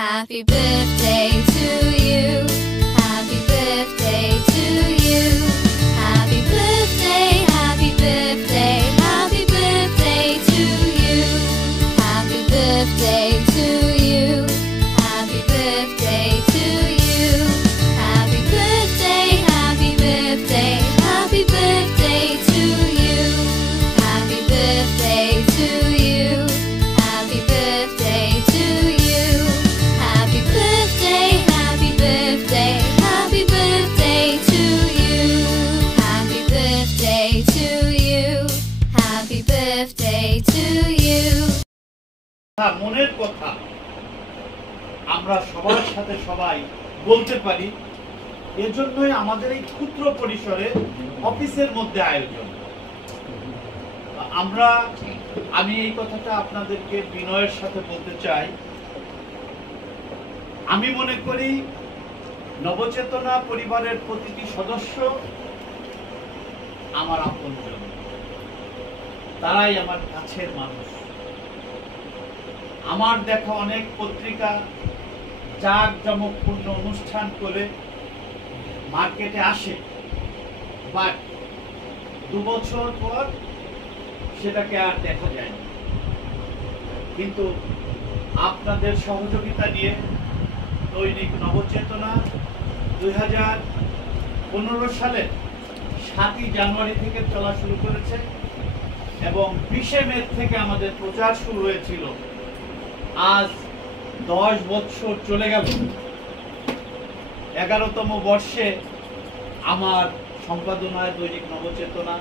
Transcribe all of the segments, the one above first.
Happy birthday to you. Happy birthday to you. Happy birthday, happy birthday, happy birthday to you. Happy birthday to you. Happy birthday to you. Happy birthday, happy birthday, happy birthday to you. Happy birthday to you. Happy birthday to you. Happy birthday, happy birthday, happy birthday to you. Happy birthday to you. Happy birthday to you. মনের কথা আমরা সবার সাথে সবাই বলতে পারি, এজন্যই আমাদের এই ক্ষুদ্র পরিসরে অফিসের মধ্যে আয়োজন। আমি এই কথাটা আপনাদেরকে বিনয়ের সাথে বলতে চাই। আমি মনে করি নবচেতনা পরিবারের প্রতিটি সদস্য আমার আপনজন, তারাই আমার কাছের মানুষ। আমার দেখা অনেক পত্রিকা জাঁকজমকপূর্ণ অনুষ্ঠান করে মার্কেটে আসে, বাট 2 বছর পর সেটাকে আর দেখা যায় না। কিন্তু আপনাদের সহযোগিতা নিয়ে দৈনিক নবচেতনা 2015 সালের 7ই জানুয়ারি থেকে চলা শুরু করেছে এবং 20 মে থেকে আমাদের প্রচার শুরু হয়েছিল। আজ 10 বছর চলে গেল। 11তম বর্ষে আমার সম্পাদনায় দৈনিক নবচেতনা,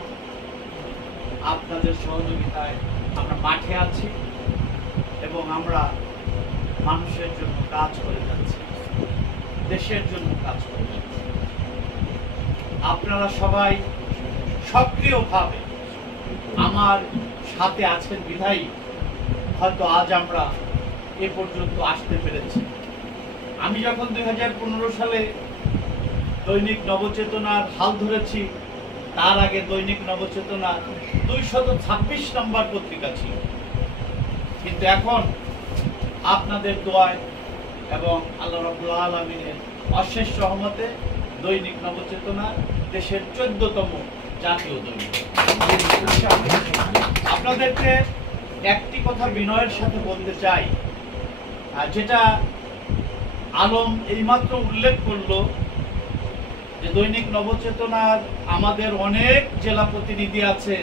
আপনাদের সহযোগিতায় আমরা মাঠে আছি এবং আমরা মানুষের জন্য কাজ করে যাচ্ছি, দেশের জন্য কাজ করে যাচ্ছি। আপনারা সবাই সক্রিয়ভাবে আমার সাথে আছেন বিধায়ী হয়তো আজ আমরা এ পর্যন্ত আসতে পেরেছি। আমি যখন 2015 সালে দৈনিক নবচেতনার হাল ধরেছি, তার আগে দৈনিক নবচেতনা 226 নম্বর পত্রিকা ছিল। কিন্তু এখন আপনাদের দোয়ায় এবং আল্লাহ রাব্বুল আলামিনের অশেষ রহমতে দৈনিক নবচেতনা দেশের 14তম জাতীয় দৈনিক। আপনাদেরকে একটি কথা বিনয়ের সাথে বলতে চাই, যেটা আলম এইমাত্র উল্লেখ করলো, যে দৈনিক নবচেতনার আমাদের অনেক জেলা প্রতিনিধি আছে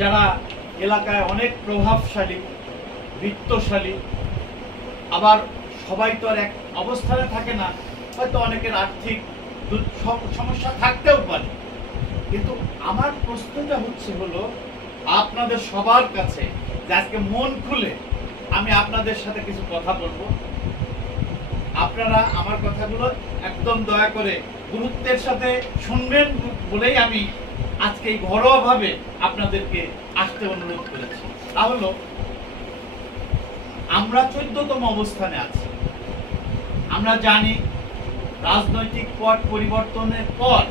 যারা এলাকায় অনেক প্রভাবশালী, বিত্তশালী। আবার সবাই তো আর এক অবস্থানে থাকে না, হয়তো অনেকের আর্থিক সমস্যা থাকতেও পারে। কিন্তু আমার প্রশ্নটা হলো আপনাদের সবার কাছে, যে আজকে মন খুলে আমি আপনাদের সাথে কিছু কথা বলবো। আপনারা আমার কথাগুলো একদম দয়া করে গুরুত্বের সাথে শুনবেন বলেই আমি আজকে এই ঘরোয়াভাবে আপনাদেরকে আসতে অনুরোধ করেছি। তা হলো, আমরা 14তম অবস্থানে আছি। আমরা জানি রাজনৈতিক পট পরিবর্তনের পর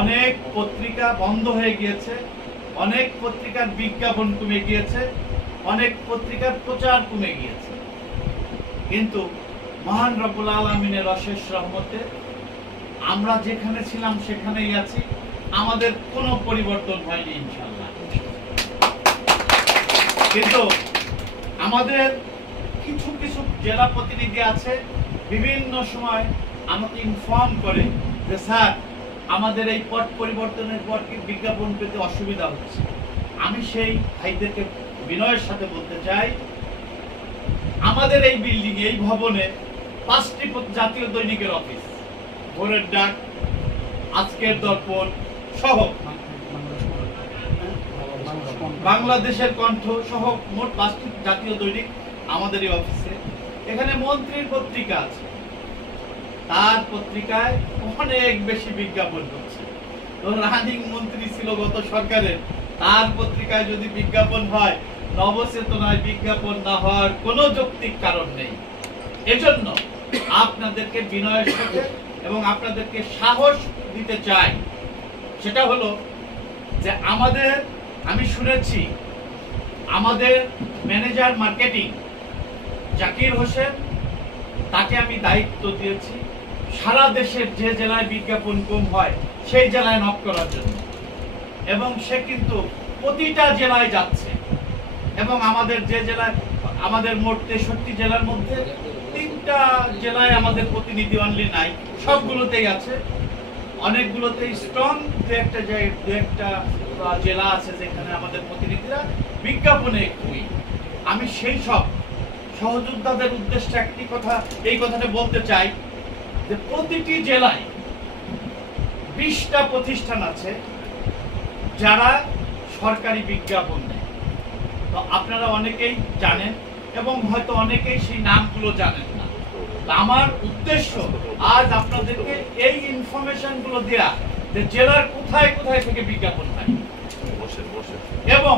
অনেক পত্রিকা বন্ধ হয়ে গিয়েছে, অনেক পত্রিকার বিজ্ঞাপন কমে গিয়েছে, অনেক পত্রিকার প্রচার কমে গিয়েছে। কিন্তু মহান রব্বুল আলামিনের অশেষ রহমতে আমরা যেখানে ছিলাম সেখানেই আছি, আমাদের কোনো পরিবর্তন হয়নি ইনশাআল্লাহ। কিন্তু আমাদের কিছু কিছু জেলা প্রতিনিধি আছে, বিভিন্ন সময় আমাকে ইনফর্ম করে যে স্যার আমাদের এই পট পরিবর্তনের পর কি বিজ্ঞাপন পেতে অসুবিধা হচ্ছে। আমি সেই ভাইদেরকে বিনয়ের সাথে বলতে চাই, আমাদের এই বিল্ডিং, এই ভবনে 5টি জাতীয় দৈনিকের অফিস, ভোরের ডাক, আজকের দর্পণ সহ বাংলাদেশের কণ্ঠ সহ মোট 5টি জাতীয় দৈনিক আমাদের এই অফিসে। এখানে মন্ত্রীর পত্রিকা আছে, তার পত্রিকায় অনেক বেশি বিজ্ঞাপন হচ্ছে। তো রানিং মন্ত্রী ছিল গত সরকারের, তার পত্রিকায় যদি বিজ্ঞাপন হয়, নবচেতনায় বিজ্ঞাপন না হওয়ার কোনো যৌক্তিক কারণ নেই। এজন্য আপনাদেরকে বিনয়ের সাথে এবং আপনাদেরকে সাহস দিতে চাই, সেটা হলো যে আমি শুনেছি আমাদের ম্যানেজার মার্কেটিং জাকির হোসেন তাকে আমি দায়িত্ব দিয়েছি সারা দেশের যে জেলায় বিজ্ঞাপন কম হয় সেই জেলায় নক করার জন্য, এবং সে কিন্তু প্রতিটা জেলায় যাচ্ছে। এবং আমাদের যে জেলায়, আমাদের মোট 63 জেলার মধ্যে 3টা জেলায় আমাদের প্রতিনিধি অনলি নাই, সবগুলোতেই আছে। অনেকগুলোতেই স্ট্রং দু একটা জেলা আছে যেখানে আমাদের প্রতিনিধিরা বিজ্ঞাপনে খুবই। আমি সেই সব সহযোদ্ধাদের উদ্দেশ্যে একটি কথা, এই কথাটা বলতে চাই যে প্রতিটি জেলায় 20টা প্রতিষ্ঠান আছে যারা সরকারি বিজ্ঞাপন দেয়। তো আপনারা অনেকেই জানেন এবং হয়তো অনেকেই সেই নামগুলো জানেন না। আমার উদ্দেশ্য আজ আপনাদেরকে এই ইনফরমেশন গুলো দেয়া যে জেলার কোথায় কোথায় থেকে বিজ্ঞাপন হয় এবং